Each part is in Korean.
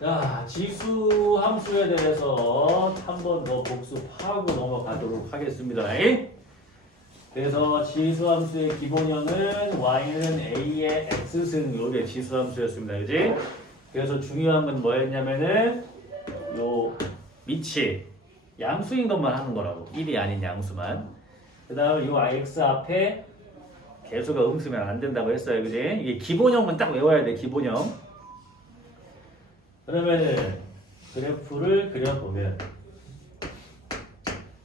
자, 지수 함수에 대해서 한 번 더 복습하고 넘어가도록 하겠습니다. 그래서 지수 함수의 기본형은 y는 a의 x승 요게 지수 함수였습니다. 그지? 그래서 중요한 건 뭐였냐면은 요 밑이 양수인 것만 하는 거라고. 1이 아닌 양수만. 그 다음에 요 x 앞에 개수가 음수면 안 된다고 했어요. 그지? 이게 기본형만 딱 외워야 돼. 기본형. 그러면은 그래프를 그려보면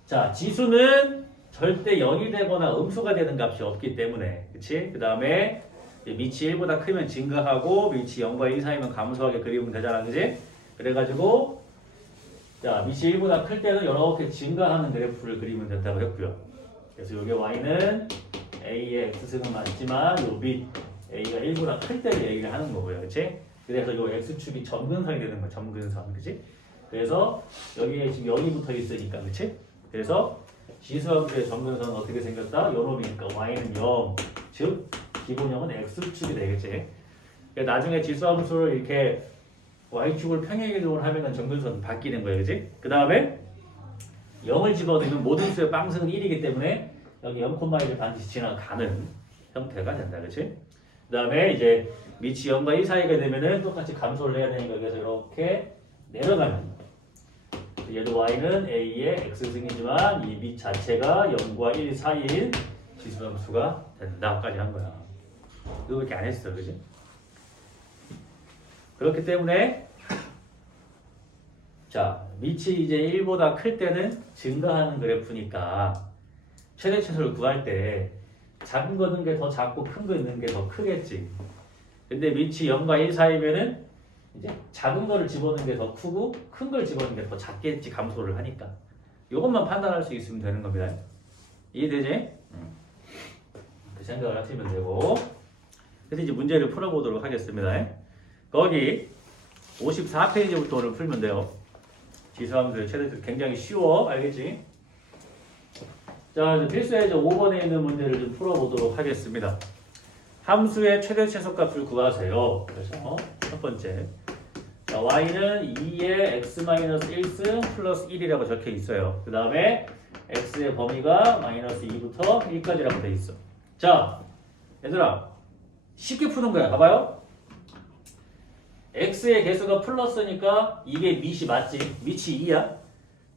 자, 지수는 절대 0이 되거나 음수가 되는 값이 없기 때문에 그치? 그 다음에 밑이 1보다 크면 증가하고 밑이 0과 1 사이면 감소하게 그리면 되잖아. 그치? 그래가지고 자, 밑이 1보다 클 때는 이렇게 증가하는 그래프를 그리면 된다고 했고요. 그래서 여기 y는 a의 x승은 맞지만 요 밑 a가 1보다 클 때를 얘기를 하는 거고요. 그치? 그래서 요 x축이 점근선이 되는 거야. 점근선. 그치? 그래서 여기에 지금 0이 붙어 있으니까. 그치? 그래서 지수함수의 점근선은 어떻게 생겼다? 요놈이니까 y는 0. 즉 기본형은 x축이 되겠지. 그러니까 나중에 지수함수를 이렇게 y축을 평행이동을 하면은 점근선 바뀌는 거예요. 그치? 그 다음에 0을 집어넣으면 모든 수의 빵승은 1이기 때문에 여기 0,1을 반드시 지나가는 형태가 된다. 그치? 그 다음에 이제 밑이 0과 1 사이가 되면은 똑같이 감소를 해야 되니까 여기서 이렇게 내려가는 얘도 y는 a의 x승이지만 이 밑 자체가 0과 1 사이인 지수함수가 된다까지 한 거야. 그거밖에 안 했어. 그지? 그렇기 때문에 자, 밑이 이제 1보다 클 때는 증가하는 그래프니까 최대 최소를 구할 때 작은 거 넣는 게 더 작고 큰 거 넣는 게 더 크겠지. 근데 밑이 0과 1 사이면은 이제 작은 거를 집어넣는 게 더 크고 큰 걸 집어넣는 게 더 작겠지. 감소를 하니까. 이것만 판단할 수 있으면 되는 겁니다. 이해되지? 그 생각을 하시면 되고. 그래서 이제 문제를 풀어보도록 하겠습니다. 거기 54페이지부터 오늘 풀면 돼요. 지수함수의 최대값 굉장히 쉬워. 알겠지? 자, 필수에 5번에 있는 문제를 좀 풀어보도록 하겠습니다. 함수의 최대 최소값을 구하세요. 그래서 첫 번째 자, y는 2의 x-1승 플러스 1이라고 적혀 있어요. 그 다음에 x의 범위가 마이너스 2부터 1까지라고 돼 있어. 자, 얘들아 쉽게 푸는 거야. 봐봐요. x의 개수가 플러스니까 이게 밑이 맞지? 밑이 2야.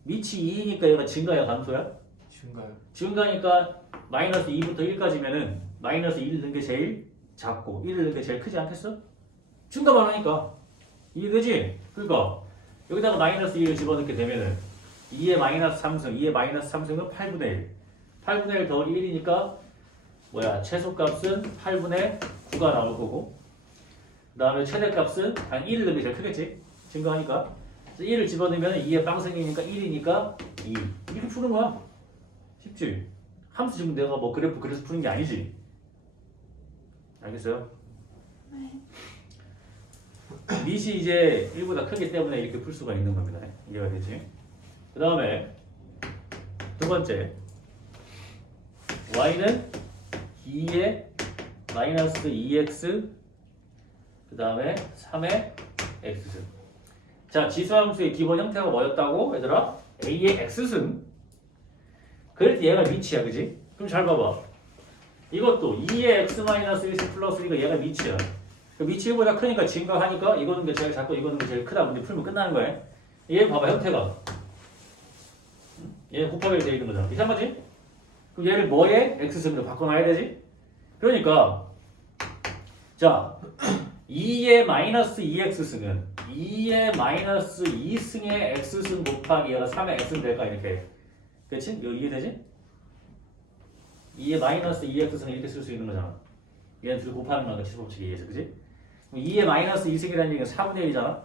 밑이 2니까 얘가 증가야 감소야? 증가니까 마이너스 2부터 1까지면은 마이너스 1을 넣은 게 제일 작고 1을 넣은 게 제일 크지 않겠어? 증가만 하니까 이해되지? 그러니까 여기다가 마이너스 2를 집어넣게 되면은 2의 마이너스 3승 2의 마이너스 3승은 8분의 1 8분의 1 더하기 1이니까 뭐야 최소값은 8분의 9가 나올 거고 그 다음에 최대값은 단 1을 넣은 게 제일 크겠지? 증가하니까 1을 집어넣으면 2의 빵승이니까 1이니까 2 이렇게 푸는 거야. 쉽지? 함수 지금 내가 뭐 그래프 그래서 푸는 게 아니지. 알겠어요? 네. 밑이 이제 1보다 크기 때문에 이렇게 풀 수가 있는 겁니다. 이해가 되지? 그 다음에 두 번째 y는 2의 마이너스 2x 그 다음에 3의 x승. 자, 지수함수의 기본 형태가 뭐였다고? 얘들아? a의 x승. 그럴 때 얘가 밑이야. 그지? 그럼 잘 봐봐. 이것도 2의 x-1승 플러스 이거 얘가 밑이야. 그 밑이 1보다 크니까 증가하니까 이거는 게 제일 작고 이거는 게 제일 크다. 문제 풀면 끝나는 거야. 얘 봐봐 형태가. 얘 곱하기로 되어 있는 거잖아. 이상하지? 그럼 얘를 뭐에? x승으로 바꿔놔야 되지? 그러니까 자 2의 마이너스 2x승은 2의 마이너스 2승의 x승 곱하기 얘가 3의 x승 될까 이렇게. 그렇지? 이거 이해되지? 2의 마이너스 2x승을 이렇게 쓸 수 있는 거잖아. 얘는 둘 곱하는 거니까 치수법칙에 의해서. 그치? 2의 마이너스 2승이라는 얘기는 4분의 1이잖아.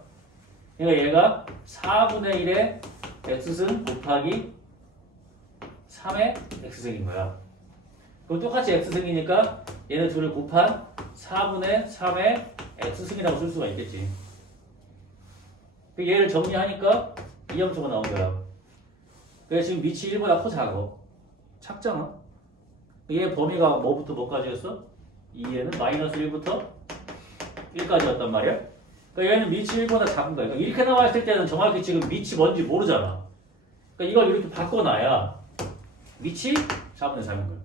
그러니까 얘가 4분의 1의 x승 곱하기 3의 x승인 거야. 그럼 똑같이 x승이니까 얘네 둘을 곱한 4분의 3의 x승이라고 쓸 수가 있겠지. 얘를 정리하니까 이 함수가 나온 거야. 그래서 지금 밑이 1보다 커 작아. 작잖아. 얘 범위가 뭐부터 뭐까지였어? 2에는 마이너스 1부터 1까지였단 말이야. 그러니까 얘는 밑이 1보다 작은 거야. 그러니까 이렇게 나왔을 때는 정확히 지금 밑이 뭔지 모르잖아. 그러니까 이걸 이렇게 바꿔놔야 밑이 4분의 3인 거야.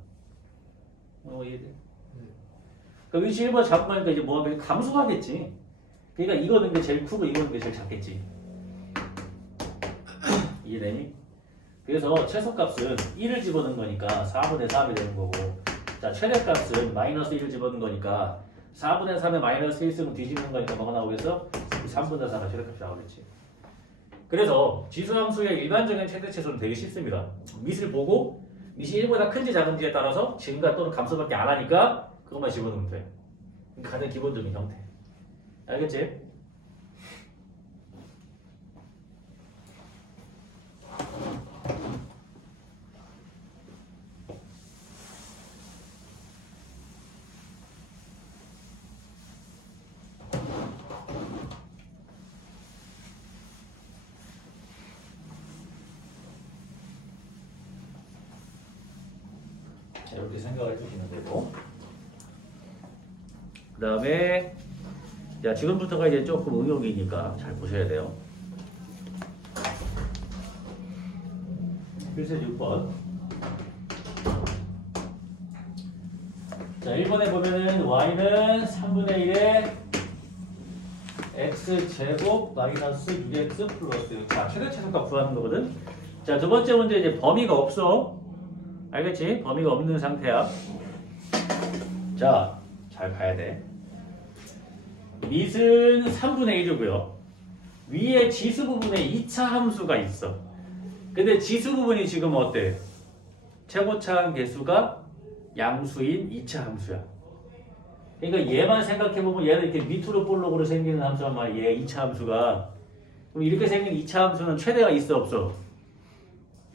이해돼? 그러니까 밑이 1보다 작은 거니까 이제 뭐 하면 감소하겠지. 그러니까 이거는 게 제일 크고 이거는 게 제일 작겠지. 이해되니? 그래서 최소값은 1을 집어넣은 거니까 4분의 3이 되는 거고, 자 최대값은 마이너스 1을 집어넣은 거니까 4분의 3에 마이너스 1 쓰면 뒤집는 거니까 뭐가 나오겠어? 3분의 4가 최대값이 나오겠지. 그래서 지수함수의 일반적인 최대치수는 되게 쉽습니다. 밑을 보고 밑이 1보다 큰지 작은지에 따라서 증가 또는 감소밖에 안 하니까 그것만 집어넣으면 돼. 가장 기본적인 형태. 알겠지? 이렇게 생각을 해주시면 되고, 그 다음에 자 지금부터가 이제 조금 응용이니까 잘 보셔야 돼요. 필수 6번. 자 1번에 보면은 y는 3분의 1에 x제곱 마이너스 6x 플러스, 자 최대 최소값 구하는 거거든. 자 두 번째 문제 이제 범위가 없어. 알겠지? 범위가 없는 상태야. 자, 잘 봐야 돼. 밑은 3분의 1이고요. 위에 지수 부분에 2차 함수가 있어. 근데 지수 부분이 지금 어때? 최고차항 개수가 양수인 2차 함수야. 그러니까 얘만 생각해보면 얘는 이렇게 밑으로 볼록으로 생기는 함수란 말이야. 얘 2차 함수가. 그럼 이렇게 생긴 2차 함수는 최대가 있어 없어?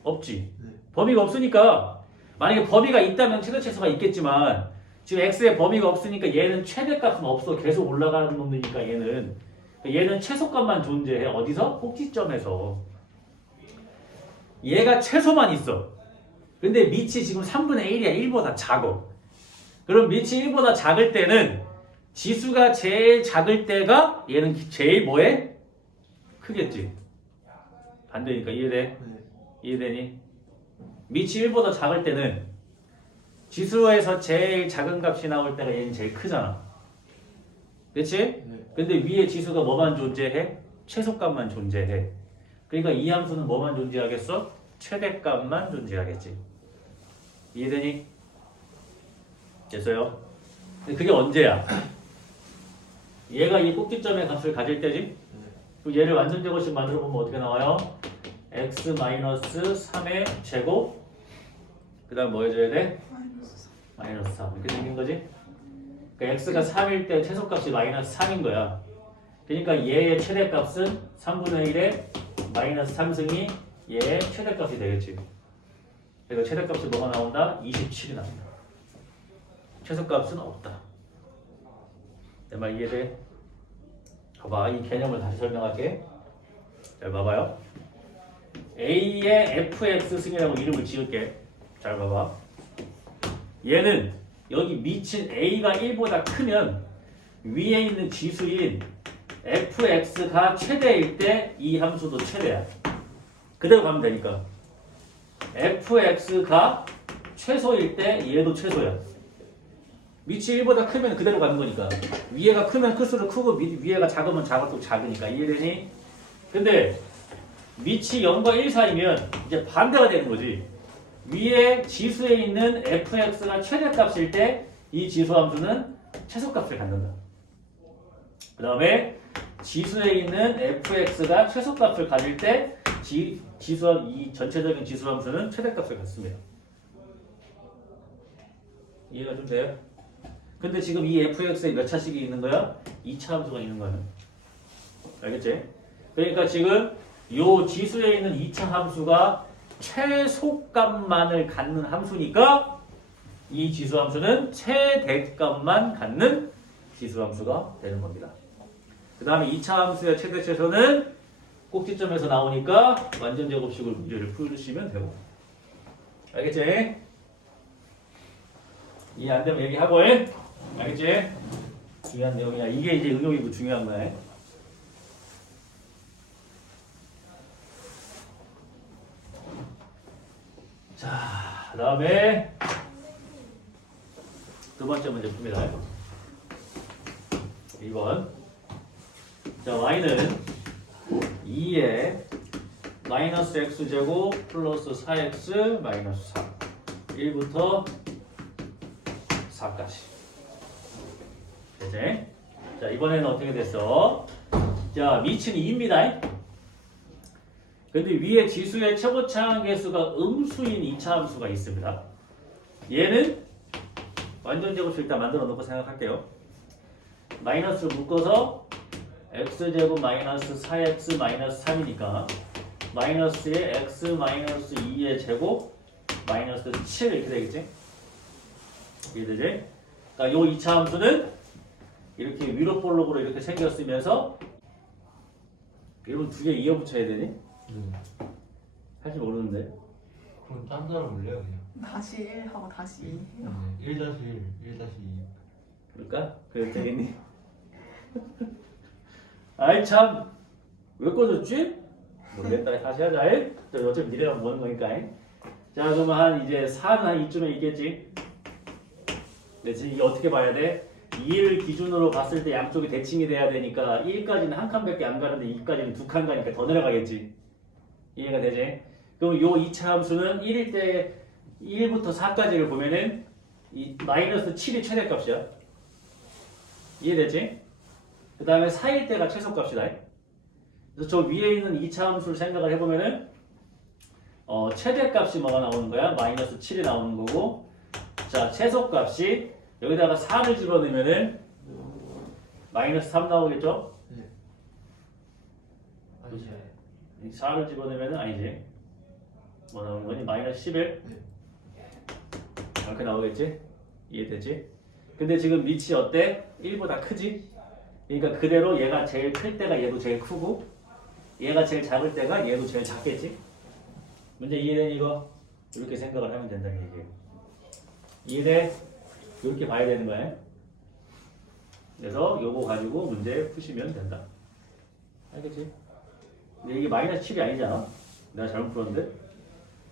없지. 범위가 없으니까. 만약에 범위가 있다면 최대치수가 있겠지만 지금 x의 범위가 없으니까 얘는 최대값은 없어. 계속 올라가는 놈이니까 얘는 최소값만 존재해. 어디서? 꼭지점에서. 얘가 최소만 있어. 근데 밑이 지금 3분의 1이야. 1보다 작어. 그럼 밑이 1보다 작을 때는 지수가 제일 작을 때가 얘는 제일 뭐해? 크겠지. 반대니까 이해돼? 이해되니? 밑이 1보다 작을 때는 지수에서 제일 작은 값이 나올 때가 얘는 제일 크잖아. 그렇지? 네. 근데 위에 지수가 뭐만 존재해? 최소값만 존재해. 그러니까 이 함수는 뭐만 존재하겠어? 최대값만 존재하겠지. 이해되니? 됐어요? 근데 그게 언제야? 얘가 이 꼭지점의 값을 가질 때지? 그럼 얘를 완전 제곱식 만들어 보면 어떻게 나와요? x-3의 제곱, 그 다음 뭐 해줘야 돼? 마이너스 3. 이렇게 생긴 거지? 그러니까 x가 3일 때 최소값이 마이너스 3인 거야. 그러니까 얘의 최대값은 3분의 1에 마이너스 3승이 얘의 최대값이 되겠지. 그래서 최대값이 뭐가 나온다? 27이 나온다. 최소값은 없다. 내 말 이해돼? 봐봐, 이 개념을 다시 설명할게. 잘 봐봐요. A의 fx 승이라고 이름을 지을게. 잘 봐봐. 얘는 여기 미친 A가 1보다 크면 위에 있는 지수인 fx가 최대일 때 이 함수도 최대야. 그대로 가면 되니까. fx가 최소일 때 얘도 최소야. 밑이 1보다 크면 그대로 가는 거니까. 위에가 크면 클수록 크고 위에가 작으면 작을수록 작으니까. 이해되니? 근데 밑이 0과 1 사이면 이제 반대가 되는 거지. 위에 지수에 있는 fx가 최대값일 때 이 지수함수는 최소값을 갖는다. 그 다음에 지수에 있는 fx가 최소값을 가질 때 지수함, 이 전체적인 지수함수는 최대값을 갖습니다. 이해가 좀 돼요? 근데 지금 이 fx에 몇 차씩이 있는 거야? 2차 함수가 있는 거야. 알겠지? 그러니까 지금 요 지수에 있는 2차 함수가 최소값만을 갖는 함수니까 이 지수함수는 최대값만 갖는 지수함수가 되는 겁니다. 그 다음에 2차 함수의 최대 최소는 꼭지점에서 나오니까 완전 제곱식으로 문제를 풀으시면 되고. 알겠지? 이해 안 되면 얘기하고 해. 알겠지? 중요한 내용이야. 이게 이제 응용이고 중요한 거야. 자, 그 다음에 두 번째 문제 풉니다. 2번. 자, y는 2에 마이너스 x제곱 플러스 4x 마이너스 3 1부터 4까지 되지? 자, 이번에는 어떻게 됐어? 자, 미치는 2입니다. 근데 위에 지수의 최고차항 계수가 음수인 2차 함수가 있습니다. 얘는 완전 제곱수 일단 만들어 놓고 생각할게요. 마이너스를 묶어서 x제곱 마이너스 4x 마이너스 3이니까 마이너스에 x 마이너스 2의 제곱 마이너스 7 이렇게 되겠지? 이해되지? 그러니까 요 2차 함수는 이렇게 위로 볼록으로 이렇게 생겼으면서 여러분 두 개 이어 붙여야 되니? 할지 모르는데. 그럼 딴 사람 올래요 그냥. 다시 1 하고 다시 2 해요. 1-1, 1-2. 그럴까? 그래 되겠니? 아이 참 왜 꺼졌지? 모르겠다. 다시 하자. 어차피 니네랑 보는 거니까. 자 그러면 한 이제 4는 한 이쯤에 있겠지? 근데 지금 이게 어떻게 봐야 돼? 2를 기준으로 봤을 때 양쪽이 대칭이 돼야 되니까 1까지는 한 칸밖에 안 가는데 2까지는 두 칸 가니까 더 내려가겠지. 이해가 되지? 그럼 요 2차 함수는 1일 때 1부터 4까지를 보면은 이 마이너스 7이 최대값이야. 이해되지? 그 다음에 4일 때가 최소값이다. 그래서 저 위에 있는 2차 함수를 생각을 해보면은 최대값이 뭐가 나오는 거야? 마이너스 7이 나오는 거고 자 최소값이 여기다가 4를 집어넣으면은 마이너스 3 나오겠죠? 네. 그치? 4를 집어넣으면은 아니지. 뭐 나오는 거니? 마이너스 11? 네. 이렇게 나오겠지? 이해되지? 근데 지금 밑이 어때? 1보다 크지? 그러니까 그대로 얘가 제일 클 때가 얘도 제일 크고 얘가 제일 작을 때가 얘도 제일 작겠지? 문제 이해되니 이거? 이렇게 생각을 하면 된다는 얘기예요. 이해돼? 이렇게 봐야 되는 거예요. 그래서 요거 가지고 문제 푸시면 된다. 알겠지? 근데 이게 마이너스 7이 아니잖아. 내가 잘못 풀었는데.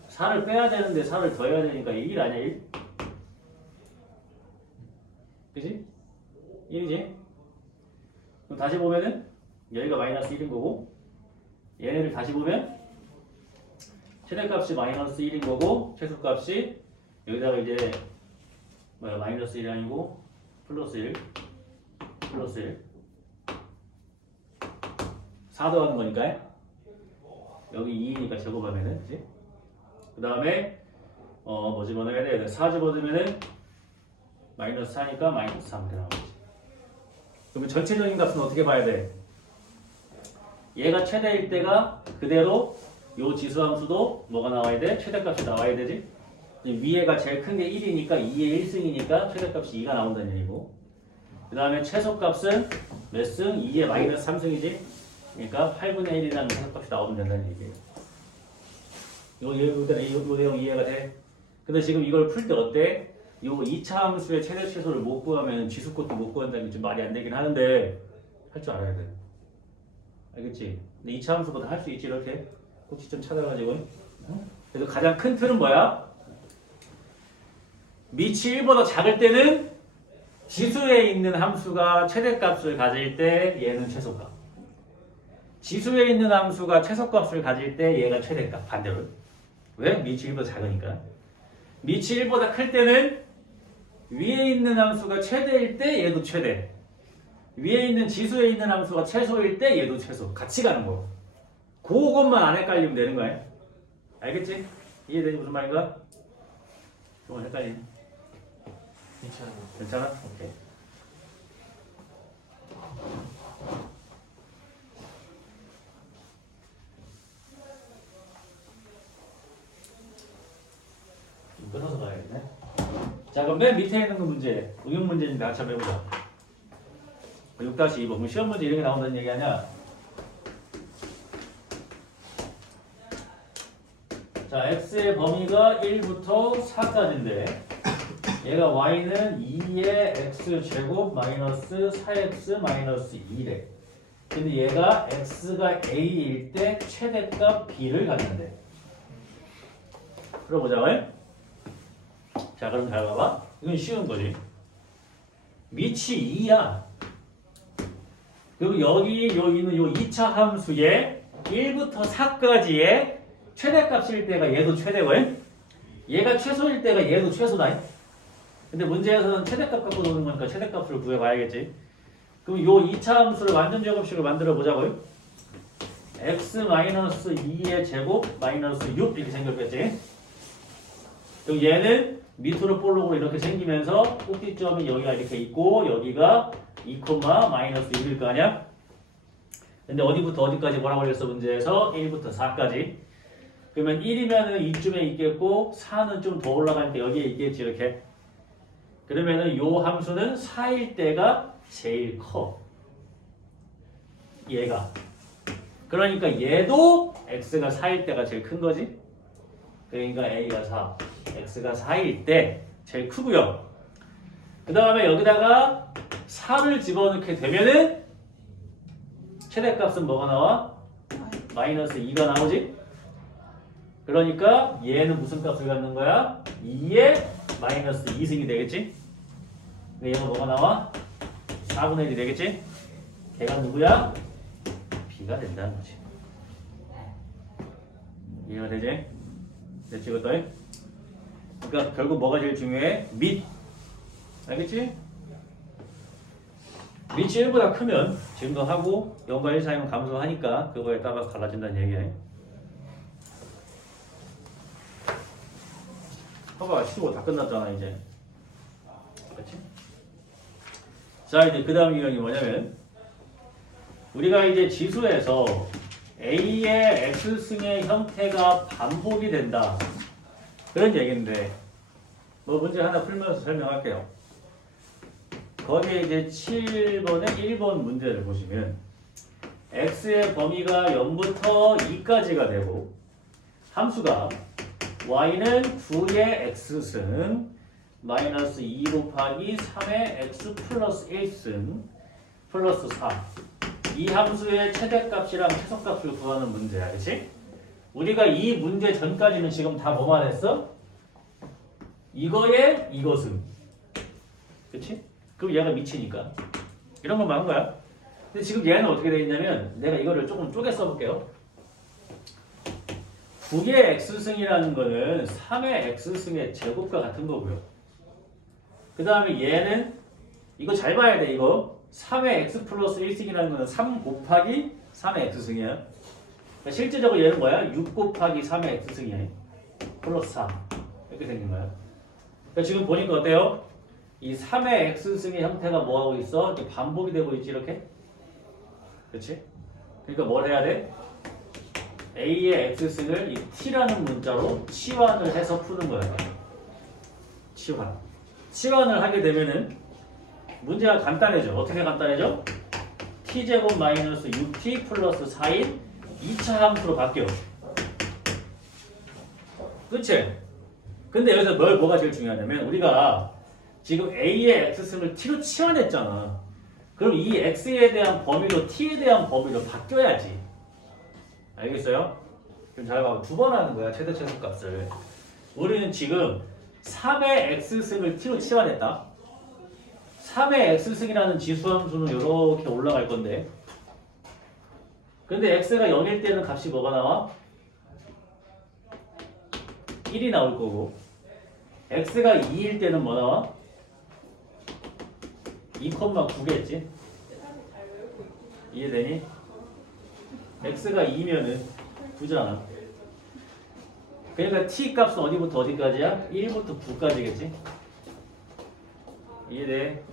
4를 빼야 되는데 4를 더해야 되니까 1 아니야 1? 그치? 1이지? 그럼 다시 보면은 여기가 마이너스 1인 거고 얘네를 다시 보면 최대값이 마이너스 1인 거고 최소값이 여기다가 이제 뭐야 마이너스 1이 아니고 플러스 1 4 더하는 거니까 여기 2니까 제곱하면은 그치? 그 다음에 뭐 집어넣어야 돼? 4 집어넣으면은 마이너스 4니까 마이너스 3 이렇게 나오겠지. 그러면 전체적인 값은 어떻게 봐야 돼? 얘가 최대일 때가 그대로 요 지수함수도 뭐가 나와야 돼? 최대값이 나와야 되지? 위에가 제일 큰 게 1이니까 2의 1승이니까 최대값이 2가 나온다는 얘기고 그 다음에 최소값은 몇 승? 2의 마이너스 3승이지? 그러니까 8분의 1이라는 최소값이 나오면 된다는 얘기예요. 요 내용 이해가 돼? 근데 지금 이걸 풀 때 어때? 요 2차 함수의 최대 최소를 못 구하면 지수 것도 못 구한다는 게 좀 말이 안 되긴 하는데 할 줄 알아야 돼. 알겠지? 근데 2차 함수보다 할 수 있지 이렇게 꼭지점 찾아가지고. 그래서 가장 큰 틀은 뭐야? 밑이 1보다 작을 때는 지수에 있는 함수가 최대값을 가질 때 얘는 최소값. 지수에 있는 함수가 최소값을 가질 때 얘가 최대값. 반대로. 왜? 밑이 1보다 작으니까. 밑이 1보다 클 때는 위에 있는 함수가 최대일 때 얘도 최대. 위에 있는 지수에 있는 함수가 최소일 때 얘도 최소. 같이 가는 거. 그것만 안 헷갈리면 되는 거야. 알겠지? 이해되지 무슨 말인가? 좀 헷갈리네. 괜찮아? 오케이. 좀 끊어서 가야겠네. 자 그럼 맨 밑에 있는 거 문제 응용 문제인데 같이 한번 해보자. 6-2번 그럼 시험 문제 이런 게 나온다는 얘기 아니야? 자 x의 범위가 1부터 4까지인데 얘가 y는 2의 x제곱 마이너스 4x 마이너스 2래. 근데 얘가 x가 a일 때 최대값 b를 갖는데 풀어보자. 자, 그럼 잘 봐봐. 이건 쉬운 거지. 밑이 2야. 그리고 여기 있는 요 2차 함수에 1부터 4까지의 최대값일 때가 얘도 최대고, 얘가 최소일 때가 얘도 최소다. 근데 문제에서는 최대값 갖고 노는 거니까 최대값을 구해봐야겠지. 그럼 요 2차 함수를 완전 제곱식을 만들어 보자고요. x-2의 제곱 마이너스 6 이렇게 생겼겠지. 그럼 얘는 밑으로 볼록으로 이렇게 생기면서 꼭지점이 여기가 이렇게 있고 여기가 2, 마이너스 6일 거 아니야? 근데 어디부터 어디까지 뭐라고 그랬어 문제에서? 1부터 4까지. 그러면 1이면은 이쯤에 있겠고 4는 좀 더 올라가니까 여기에 있겠지 이렇게. 그러면은 요 함수는 4일 때가 제일 커. 얘가. 그러니까 얘도 x가 4일 때가 제일 큰 거지. 그러니까 a가 4, x가 4일 때 제일 크고요. 그 다음에 여기다가 4를 집어넣게 되면은 최대값은 뭐가 나와? 마이너스 2가 나오지. 그러니까 얘는 무슨 값을 갖는 거야? 2의 마이너스 2승이 되겠지. 얘가 뭐가 나와? 4분의 1이 되겠지. 걔가 누구야? b가 된다는 거지. 이해가 되지? 됐지 이것도? 그러니까 결국 뭐가 제일 중요해? 밑. 알겠지? 밑이 1보다 크면 증가하고 0과 1 사이면 감소하니까 그거에 따라서 달라진다는 얘기야. 봐봐 15 다 끝났잖아 이제. 그렇지? 자 이제 그 다음 유형이 뭐냐면 우리가 이제 지수에서 A의 X승의 형태가 반복이 된다. 그런 얘기인데 뭐 문제 하나 풀면서 설명할게요. 거기에 이제 7번에 1번 문제를 보시면 X의 범위가 0부터 2까지가 되고 함수가 Y는 9의 X승 마이너스 2 곱하기 3의 X 플러스 1승 플러스 4 이 함수의 최대값이랑 최소값을 구하는 문제야. 그치? 우리가 이 문제 전까지는 지금 다 뭐만 했어? 이거에 이것은. 그치? 그럼 얘가 미치니까. 이런 것만 한 거야. 근데 지금 얘는 어떻게 되어 있냐면 내가 이거를 조금 쪼개 써볼게요. 9의 X승이라는 거는 3의 X승의 제곱과 같은 거고요. 그 다음에 얘는 이거 잘 봐야 돼. 이거 3의 X 플러스 1승이라는 거는 3 곱하기 3의 X승이야. 그러니까 실제적으로 얘는 뭐야? 6 곱하기 3의 X승이야. 플러스 4 이렇게 생긴 거야. 그러니까 지금 보니까 어때요? 이 3의 X승의 형태가 뭐하고 있어? 이렇게 반복이 되고 있지 이렇게? 그렇지? 그러니까 뭘 해야 돼? A의 X승을 이 T라는 문자로 치환을 해서 푸는 거야. 치환. 치환을 하게 되면은 문제가 간단해져. 어떻게 간단해져? T제곱 마이너스 6T 플러스 4인 2차 함수로 바뀌어. 그치? 근데 여기서 뭐가 제일 중요하냐면 우리가 지금 A의 X승을 T로 치환했잖아. 그럼 이 X에 대한 범위로 T에 대한 범위로 바뀌어야지. 알겠어요? 그럼 잘 봐. 두 번 하는 거야. 최대 최소값을. 우리는 지금 3의 X승을 T로 치환했다. 3의 X승이라는 지수함수는 이렇게 올라갈 건데 근데 X가 0일 때는 값이 뭐가 나와? 1이 나올 거고 X가 2일 때는 뭐 나와? 2,9겠지? 이해되니? X가 2면은 9잖아. 그러니까 T 값은 어디부터 어디까지야? 1부터 9까지겠지? 이해돼?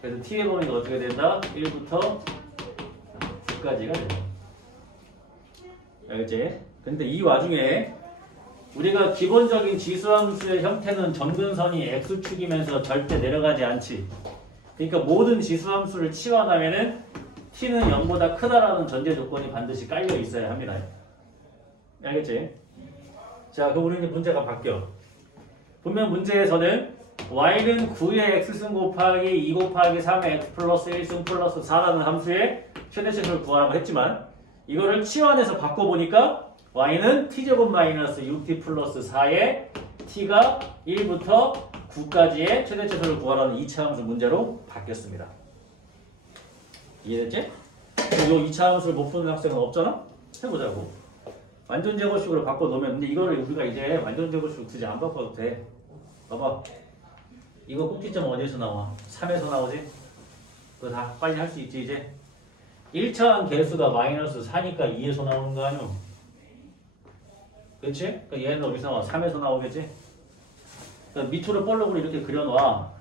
그래서 T의 범위가 어떻게 된다? 1부터 9까지가 된다. 알겠지? 근데 이 와중에 우리가 기본적인 지수함수의 형태는 점근선이 X축이면서 절대 내려가지 않지. 그러니까 모든 지수함수를 치환하면은 T는 0보다 크다라는 전제 조건이 반드시 깔려 있어야 합니다. 알겠지? 자, 그럼 우리는 문제가 바뀌어. 분명 문제에서는 Y는 9의 X승 곱하기 2 곱하기 3의 X 플러스 1승 플러스 4라는 함수의 최대 최소를 구하라고 했지만 이거를 치환해서 바꿔보니까 y는 t제곱 마이너스 6t 플러스 4에 t가 1부터 9까지의 최대치수를 구하라는 2차 함수 문제로 바뀌었습니다. 이해됐지? 그리고 이 2차 함수를 못 푸는 학생은 없잖아? 해보자고. 완전 제곱식으로 바꿔놓으면 근데 이거를 우리가 이제 완전 제곱식으로 굳이 안 바꿔도 돼. 봐봐. 이거 꼭지점 어디에서 나와? 3에서 나오지? 그거 다 빨리 할 수 있지 이제? 1차항 개수가 마이너스 4니까 2에서 나오는 거 아니야? 그렇지? 그러니까 얘는 어디서 나와? 3에서 나오겠지? 그러니까 밑으로 볼록으로 이렇게 그려놔.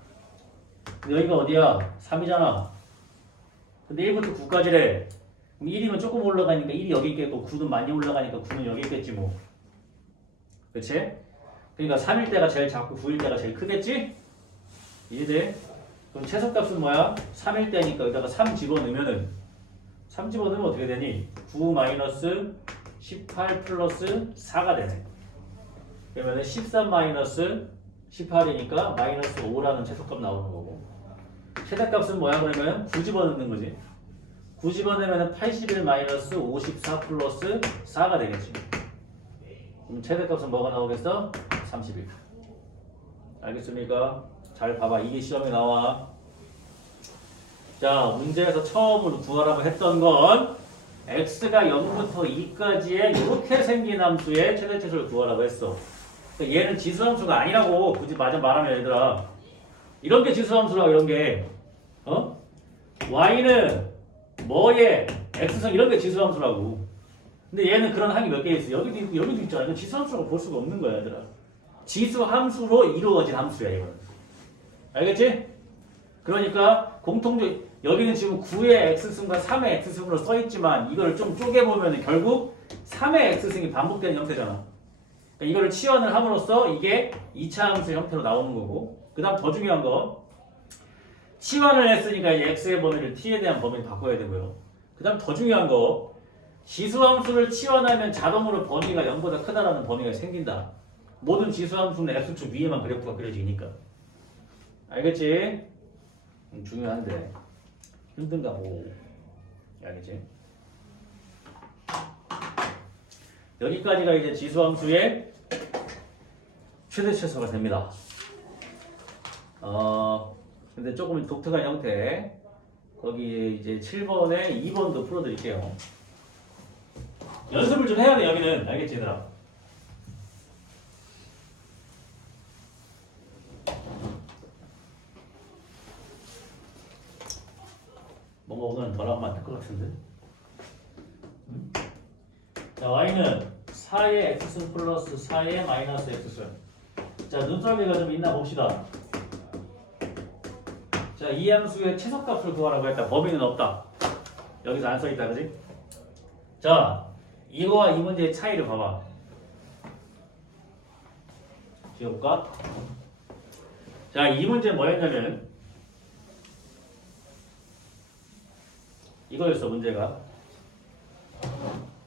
근데 여기가 어디야? 3이잖아. 근데 1부터 9까지래. 그럼 1이면 조금 올라가니까 1이 여기 있겠고 9는 많이 올라가니까 9는 여기 있겠지 뭐. 그치? 그러니까 3일 때가 제일 작고 9일 때가 제일 크겠지? 이해돼? 그럼 최소값은 뭐야? 3일 때니까 여기다가 3 집어넣으면은 3 집어넣으면 어떻게 되니? 9 마이너스 18 플러스 4가 되네. 그러면은 13 마이너스 18이니까 마이너스 5라는 최소값 나오는 거고. 최대값은 뭐야 그러면? 9 집어넣는 거지. 9 집어넣으면 81 마이너스 54 플러스 4가 되겠지. 그럼 최대값은 뭐가 나오겠어? 31. 알겠습니까? 잘 봐봐. 이게 시험에 나와. 자, 문제에서 처음으로 구하라고 했던 건 x가 0부터 2까지의 이렇게 생긴 함수의 최대치수를 구하라고 했어. 그러니까 얘는 지수함수가 아니라고 굳이 마저 말하면 얘들아. 이런 게 지수함수라고 이런 게. 어? y는 뭐에 x선 이런 게 지수함수라고. 근데 얘는 그런 항이 몇 개 있어. 여기도 있고 여기도 있잖아. 이건 지수함수라고 볼 수가 없는 거야 얘들아. 지수함수로 이루어진 함수야 이건. 알겠지? 그러니까 공통적 여기는 지금 9의 x승과 3의 x승으로 써있지만 이걸 좀 쪼개보면 결국 3의 x승이 반복되는 형태잖아. 그러니까 이거를 치환을 함으로써 이게 2차 함수 형태로 나오는 거고. 그 다음 더 중요한 거 치환을 했으니까 이제 x의 범위를 t에 대한 범위를 바꿔야 되고요. 그 다음 더 중요한 거 지수함수를 치환하면 자동으로 범위가 0보다 크다라는 범위가 생긴다. 모든 지수함수는 x축 위에만 그래프가 그려지니까. 알겠지? 중요한데 힘든가 보. 알겠지? 여기까지가 이제 지수함수의 최대치수가 됩니다. 근데 조금 독특한 형태. 거기 이제 7번에 2번도 풀어드릴게요. 연습을 좀 해야 돼 여기는. 알겠지 얘들아? 뭔가 오늘은 덜 하면 안 될 것 같은데? 응? 자, y는 4의 x승 플러스 4의 마이너스 x승. 자, 눈썰미가 좀 있나 봅시다. 자, 이 함수의 최소값을 구하라고 했다. 범위는 없다. 여기서 안 써있다, 그지? 자, 이거와 이 문제의 차이를 봐봐. 지워볼까? 자, 이 문제는 뭐였냐면 이거였어 문제가.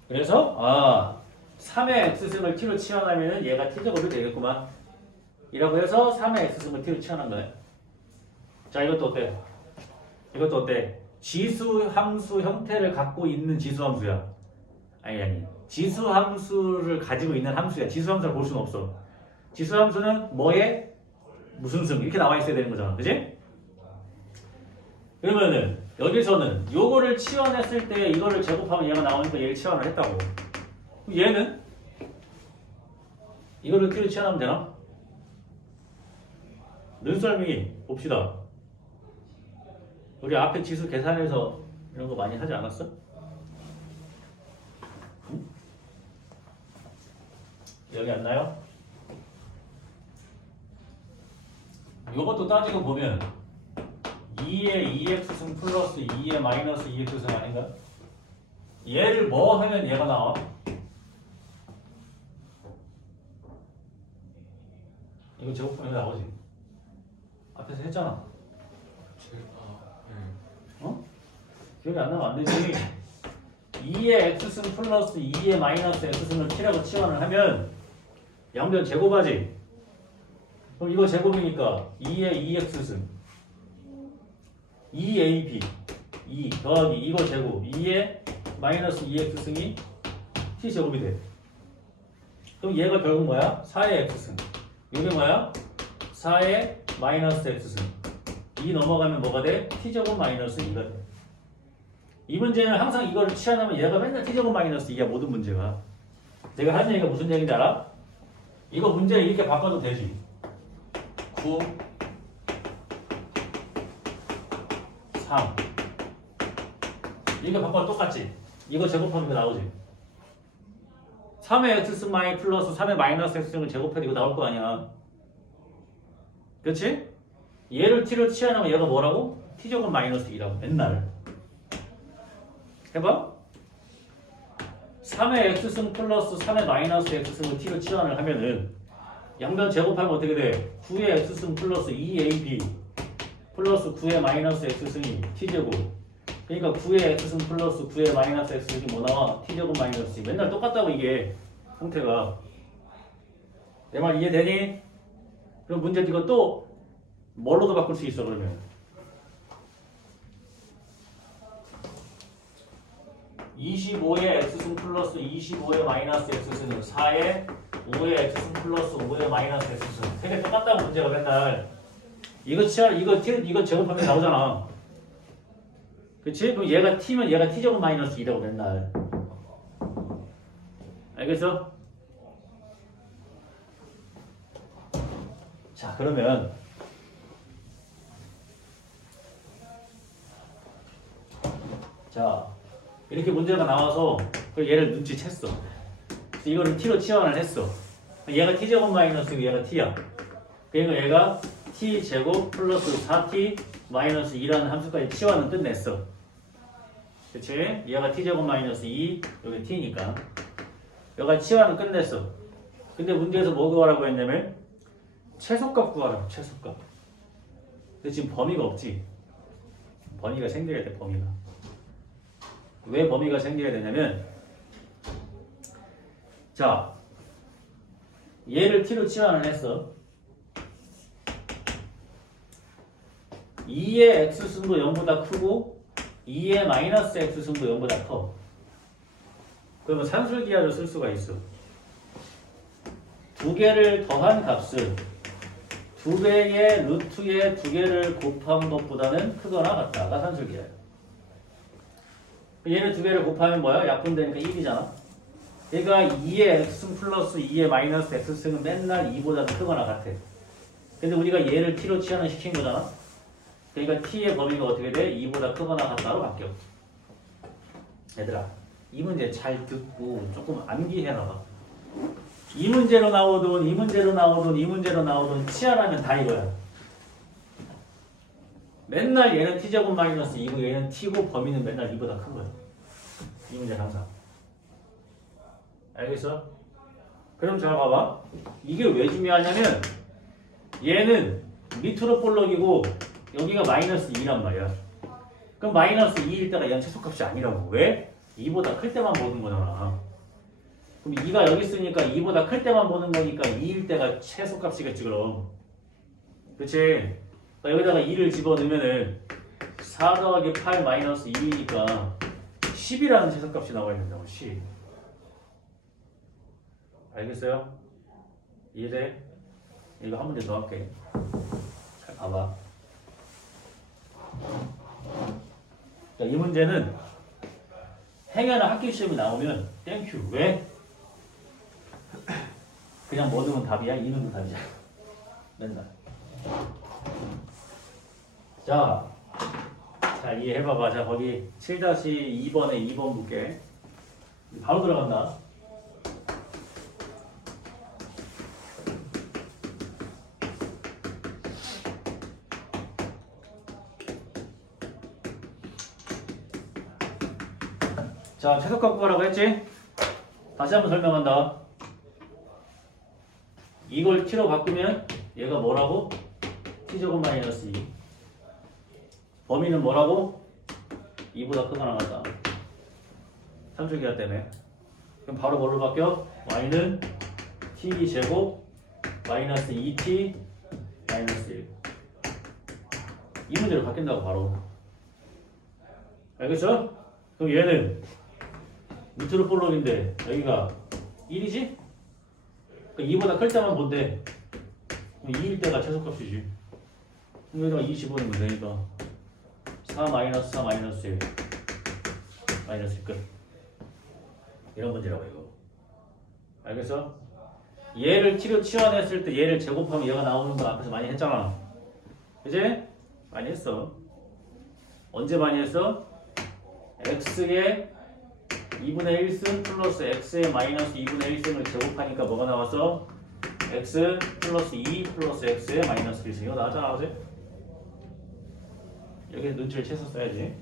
그래서 3의 x승을 t로 치환하면 얘가 t제곱이 되겠구만 이라고 해서 3의 x승을 t로 치환한 거야. 자, 이것도 어때? 이것도 어때? 지수함수 형태를 갖고 있는 지수함수야. 아니 지수함수를 가지고 있는 함수야. 지수함수를 볼 수는 없어. 지수함수는 뭐에 무슨 승 이렇게 나와 있어야 되는 거잖아, 그지? 그러면은 여기서는 요거를 치환했을 때 이거를 제곱하면 얘가 나오니까 얘를 치환을 했다고. 얘는 이거를 t로 치환하면 되나? 눈썰미 봅시다. 우리 앞에 지수 계산해서 이런 거 많이 하지 않았어? 응? 여기 안 나요? 요것도 따지고 보면 2의 2x승 플러스 2의 마이너스 2x승 아닌가? 얘를 뭐 하면 얘가 나와? 이거 제곱하면 나오지. 앞에서 했잖아. 어? 기억이 안 나면 안 되지. 2의 x승 플러스 2의 마이너스 x승을 t라고 치환을 하면 양변 제곱하지. 그럼 이거 제곱이니까 2의 2x승 2ab 2 더하기 이거 제곱 2의 마이너스 2x승이 t제곱이 돼. 그럼 얘가 결국 뭐야? 4의 x승. 이게 뭐야? 4의 마이너스 x승. 2 넘어가면 뭐가 돼? t제곱 마이너스 2가 돼. 이 문제는 항상 이거를 취하면 얘가 맨날 t제곱 마이너스 2야 모든 문제가. 내가 하는 얘기가 무슨 얘기인지 알아? 이거 문제를 이렇게 바꿔도 되지. 9 3 이거 바꿔도 똑같지? 이거 제곱하면 이거 나오지? 3의 x승 마이 플러스 3의 마이너스 x승을 제곱해도 이거 나올 거 아니야. 그렇지? 얘를 t로 취하면 얘가 뭐라고? t제곱 마이너스 2라고 맨날 해봐. 3의 x승 플러스 3의 마이너스 x승을 t로 치환을 하면은 양변 제곱하면 어떻게 돼? 9의 x승 플러스 2ab 플러스 9의 마이너스 x승이 t제곱. 그러니까 9의 x승 플러스 9의 마이너스 x승이 뭐 나와? t제곱 마이너스 2. 맨날 똑같다고 이게 형태가. 내 말 이해되니? 그럼 문제 이거 또 뭘로도 바꿀 수 있어 그러면. 25의 x승 플러스 25의 마이너스 x승은 4의 5의 x승 플러스 5의 마이너스 x승. 세 개 똑같다고 문제가 맨날. 이거 제곱하면 나오잖아. 그치? 그럼 얘가 t면 얘가 t제곱 마이너스 2라고 맨날. 알겠어? 자 그러면 자 이렇게 문제가 나와서 얘를 눈치챘어. 그래서 이거를 t로 치환을 했어. 얘가 t제곱 마이너스 얘가 t야. 그러니까 얘가 t제곱 플러스 4t 마이너스 2라는 함수까지 치환은 끝냈어. 그치? 얘가 t제곱 마이너스 2 여기 t니까 얘가 치환은 끝냈어. 근데 문제에서 뭐 구하라고 했냐면 최소값 구하라고. 최소값. 근데 지금 범위가 없지. 범위가 생겨야 돼. 범위가. 왜 범위가 생겨야 되냐면 자 얘를 t로 치환을 했어. 2의 x승도 0보다 크고 2의 마이너스 x승도 0보다 커. 그러면 산술기하를 쓸 수가 있어. 두 개를 더한 값은 두 배의 루트의 두 개를 곱한 것보다는 크거나 같다가 산술기하야. 얘를 두 개를 곱하면 뭐야? 약분되니까 1이잖아. 그러니까 2의 x승 플러스 2의 마이너스 x승은 맨날 2보다 크거나 같아. 근데 우리가 얘를 t로 치환을 시킨 거잖아. 그러니까 t의 범위가 어떻게 돼? 2보다 크거나 같다로 바뀌어. 얘들아 이 문제 잘 듣고 조금 암기해놔봐. 이 문제로 나오든 이 문제로 나오든 이 문제로 나오든 치환하면 다 이거야. 맨날 얘는 t제곱 마이너스 2고 얘는 t고 범위는 맨날 2보다 큰 거야. 이 문제는 항상. 알겠어? 그럼 잘 봐봐. 이게 왜 중요하냐면 얘는 밑으로 볼록이고 여기가 마이너스 2란 말이야. 그럼 마이너스 2일 때가 얘는 최소값이 아니라고. 왜? 2보다 클 때만 보는 거잖아. 그럼 2가 여기 있으니까 2보다 클 때만 보는 거니까 2일 때가 최소값이겠지 그럼. 그치? 여기다가 2를 집어넣으면은 4 더하기 8 마이너스 2이니까 10이라는 최소값이 나와야 된다고. 10. 알겠어요? 이해돼? 이거 한 문제 더 할게. 잘 봐봐. 자, 이 문제는 행여나 학기 시험이 나오면 땡큐. 왜? 그냥 뭐 넣으면 답이야? 2는 답이잖아. 맨날. 자, 이해해봐봐. 자, 거기 7-2번에 2번 볼게. 바로 들어간다. 자, 최소값 구하라고 했지? 다시 한번 설명한다. 이걸 t로 바꾸면 얘가 뭐라고? t제곱 마이너스 2. 범위는 뭐라고? 2보다 크거나 같다. 산술기하 때문에. 그럼 바로 뭘로 바뀌어? y는 t제곱 마이너스 2t 마이너스 1. 이 문제로 바뀐다고 바로. 알겠죠? 그럼 얘는 루트로 볼록인데 여기가 1이지? 그러니까 2보다 클 때만 본대. 그럼 2일 때가 최소값이지. 여기다가 2 집어넣으면 되니까 4 마이너스 4 마이너스 1 마이너스 1 끝. 이런 문제라고 이거. 알겠어? 얘를 t로 치환했을 때 얘를 제곱하면 얘가 나오는 거 앞에서 많이 했잖아. 그지? 많이 했어. 언제 많이 했어? x의 2분의 1승 플러스 x의 마이너스 2분의 1승을 제곱하니까 뭐가 나왔어? x 플러스 2 플러스 x의 마이너스 1승. 이거 나왔잖아, 그지? 여기 눈치를 채서 써야지.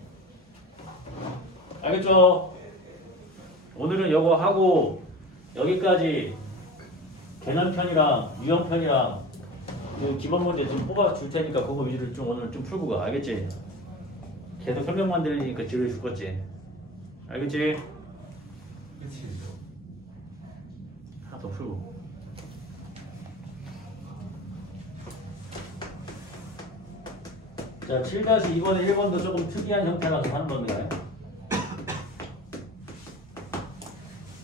알겠죠? 오늘은 이거 하고 여기까지 개념편이랑 유형편이랑 그 기본 문제 좀 뽑아 줄 테니까 그거 위주로 좀 오늘 좀 풀고 가. 알겠지? 계속 설명만 들으니까 지루해 죽겠지? 알겠지? 그치. 하나 더 풀고. 자, 7-2번에 1번도 조금 특이한 형태라서 하는 겁니다.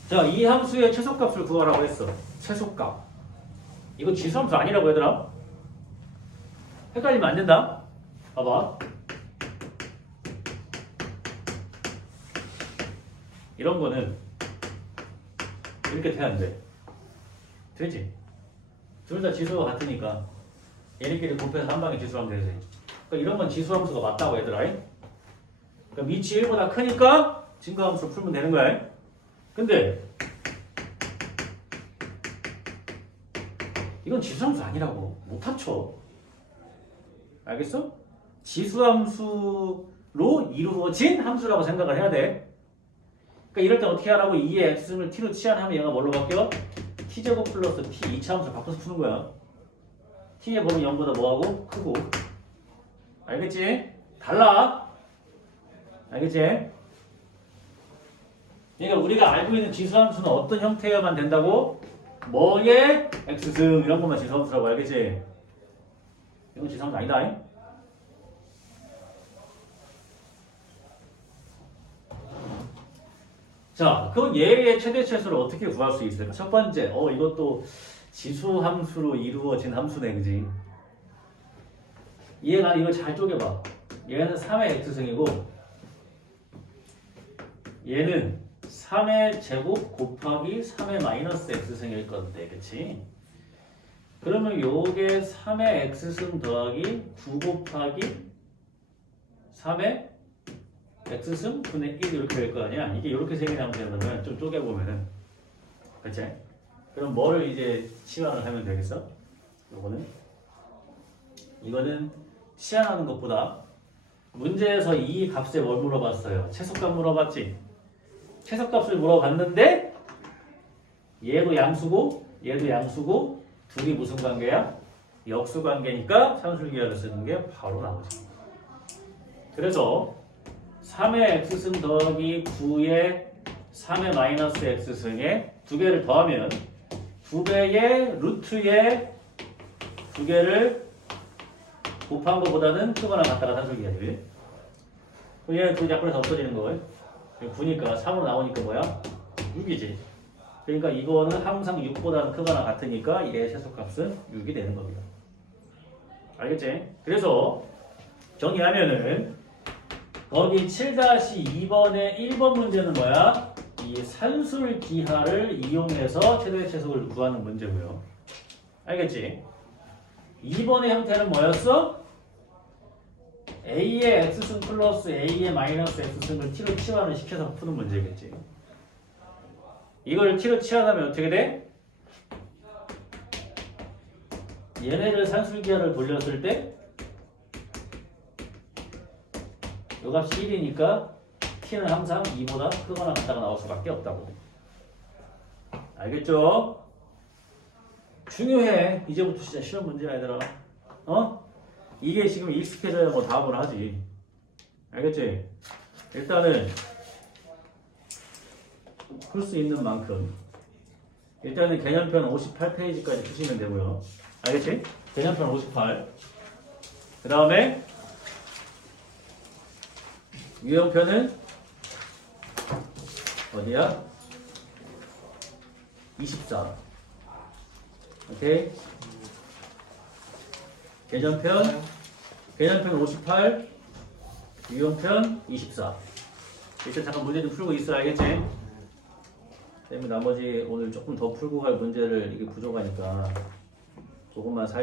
자, 이 함수의 최소값을 구하라고 했어. 최소값. 이거 지수함수 아니라고 얘들아. 헷갈리면 안 된다. 봐봐. 이런 거는 이렇게 돼야 안 돼. 되지? 둘 다 지수가 같으니까 얘네끼리 곱해서 한 방에 지수하면 되지. 그러니까 이런 건 지수함수가 맞다고 얘들아. 그러니까 미치 1보다 크니까 증가함수로 풀면 되는 거야. 근데 이건 지수함수 아니라고. 못 합쳐. 알겠어? 지수함수로 이루어진 함수라고 생각을 해야 돼. 그러니까 이럴 때 어떻게 하라고? 2의 x승을 t로 치환하면 얘가 뭘로 바뀌어? t제곱 플러스 t 2차 함수를 바꿔서 푸는 거야. t의 범위 0보다 뭐하고? 크고. 알겠지? 달라. 알겠지? 그러니까 우리가 알고 있는 지수함수는 어떤 형태여만 된다고? 뭐의 x승 이런 것만 지수함수라고. 알겠지? 이건 지수함수 아니다. 자, 그럼 얘의 최대치수를 어떻게 구할 수 있을까? 첫 번째, 이것도 지수함수로 이루어진 함수네, 그지? 얘가 이거 잘 쪼개봐. 얘는 3의 x승이고 얘는 3의 제곱 곱하기 3의 마이너스 x승일 건데, 그치? 그러면 요게 3의 x승 더하기 9 곱하기 3의 x승 분의 1 이렇게 될 거 아니야? 이게 이렇게 생기면 되면 좀 쪼개보면은, 그치? 그럼 뭐를 이제 치환을 하면 되겠어? 이거는 치환하는 것보다 문제에서 이 값에 뭘 물어봤어요? 최소값 물어봤지? 최소값을 물어봤는데 얘도 양수고 얘도 양수고 둘이 무슨 관계야? 역수 관계니까 산술기하를 쓰는 게 바로 나오지. 그래서 3의 x승 더하기 9의 3의 마이너스 x승에 두 개를 더하면 2배의 루트에 두 개를 곱한 것보다는 크거나 같다가 산술기하지. 얘는 그 약분에서 없어지는 거예요. 9니까 3으로 나오니까 뭐야? 6이지. 그러니까 이거는 항상 6보다는 크거나 같으니까 얘의 최소값은 6이 되는 겁니다. 알겠지? 그래서 정리하면은 거기 7-2번의 1번 문제는 뭐야? 이 산술기하를 이용해서 최대 최소를 구하는 문제고요. 알겠지? 2번의 형태는 뭐였어? a의 x승 플러스 a의 마이너스 x승을 t로 치환을 시켜서 푸는 문제겠지. 이걸 t로 치환하면 어떻게 돼? 얘네를 산술기하를 돌렸을 때 요 값이 1이니까 t는 항상 2보다 크거나 같다가 나올 수밖에 없다고. 알겠죠? 중요해. 이제부터 진짜 시험 문제야, 얘들아. 이게 지금 익숙해져야 뭐 답을 하지. 알겠지? 일단은 풀 수 있는 만큼 일단은 개념편 58페이지까지 푸시면 되고요. 알겠지? 개념편 58. 그 다음에 유형편은 어디야? 24. 오케이? 개전편 58, 유형편 24. 일단 잠깐 문제 좀 풀고 있어, 알겠지? 그다음에 나머지 오늘 조금 더 풀고 갈 문제를 이게 부족하니까 조금만 살